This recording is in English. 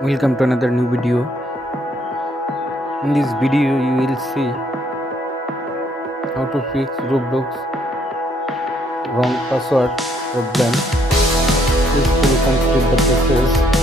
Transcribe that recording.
Welcome to another new video. In this video you will see how to fix Roblox wrong password problem. Successfully complete the process.